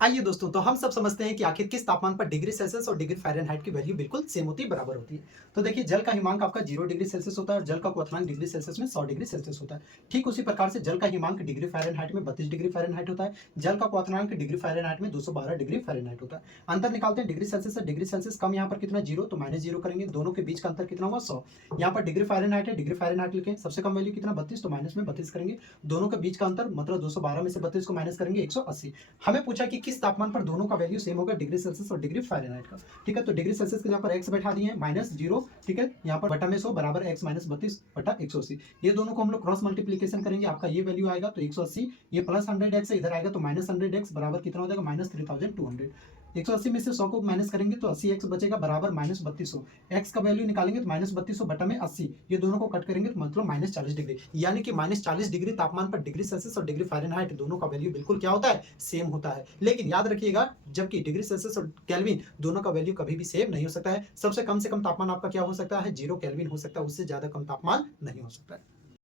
आइए दोस्तों, तो हम सब समझते हैं कि आखिर किस तापमान पर डिग्री सेल्सियस और डिग्री फ़ारेनहाइट की वैल्यू बिल्कुल सेम होती है, बराबर होती है। तो देखिए, जल का हिमांक आपका 0 डिग्री सेल्सियस होता है और जल का क्वथनांक डिग्री सेल्सियस में 100 डिग्री सेल्सियस होता है। ठीक उसी प्रकार से जल का हिमांक डिग्री फ़ारेनहाइट में 32 डिग्री फ़ारेनहाइट होता है। जल का क्वथनांक डिग्री फ़ारेनहाइट में 212 डिग्री फ़ारेनहाइट होता है। अंतर निकालते हैं डिग्री सेल्सियस से डिग्री सेल्सियस कम, यहाँ पर कितना 0, तो -0 करेंगे। दोनों के बीच का अंतर कितना हुआ 100। यहाँ पर डिग्री फ़ारेनहाइट है, डिग्री फ़ारेनहाइट लिखें। सबसे कम वैल्यू कितना 32, तो माइनस में 32 करेंगे। दोनों के बीच का अंतर मतलब 212 में से 32 को माइनस करेंगे 180। हमें पूछा कि किस तापमान पर दोनों का वैल्यू सेम होगा, डिग्री सेल्सियस और डिग्री फ़ारेनहाइट का। ठीक है, तो डिग्री सेल्सियस के यहाँ पर x बैठा दिए हैं -0, ठीक है, यहाँ पर बटा में 100 बराबर x माइनस 32 बटा 180। ये दोनों को हम लोग क्रॉस मल्टीप्लीकेशन करेंगे, आपका ये वैल्यू आएगा तो 180, ये प्लस 100x है, इधर आएगा तो माइनस 100x बराबर कितना हो जाएगा -3200। 180 में से 100 को माइनस करेंगे तो 80x बचेगा बराबर -3200। x का वैल्यू निकालेंगे तो -3200 बटा में 80, ये दोनों को कट करेंगे तो मतलब -40 डिग्री, यानी कि -40 डिग्री तापमान पर डिग्री सेल्सियस और डिग्री फ़ारेनहाइट दोनों का वैल्यू बिल्कुल क्या होता है, सेम होता है। लेकिन याद रखिएगा, जबकि डिग्री सेल्सियस और केल्विन दोनों का वैल्यू कभी भी सेम नहीं हो सकता है। सबसे कम से कम तापमान आपका क्या हो सकता है, 0 केल्विन हो सकता है, उससे ज्यादा कम तापमान नहीं हो सकता है।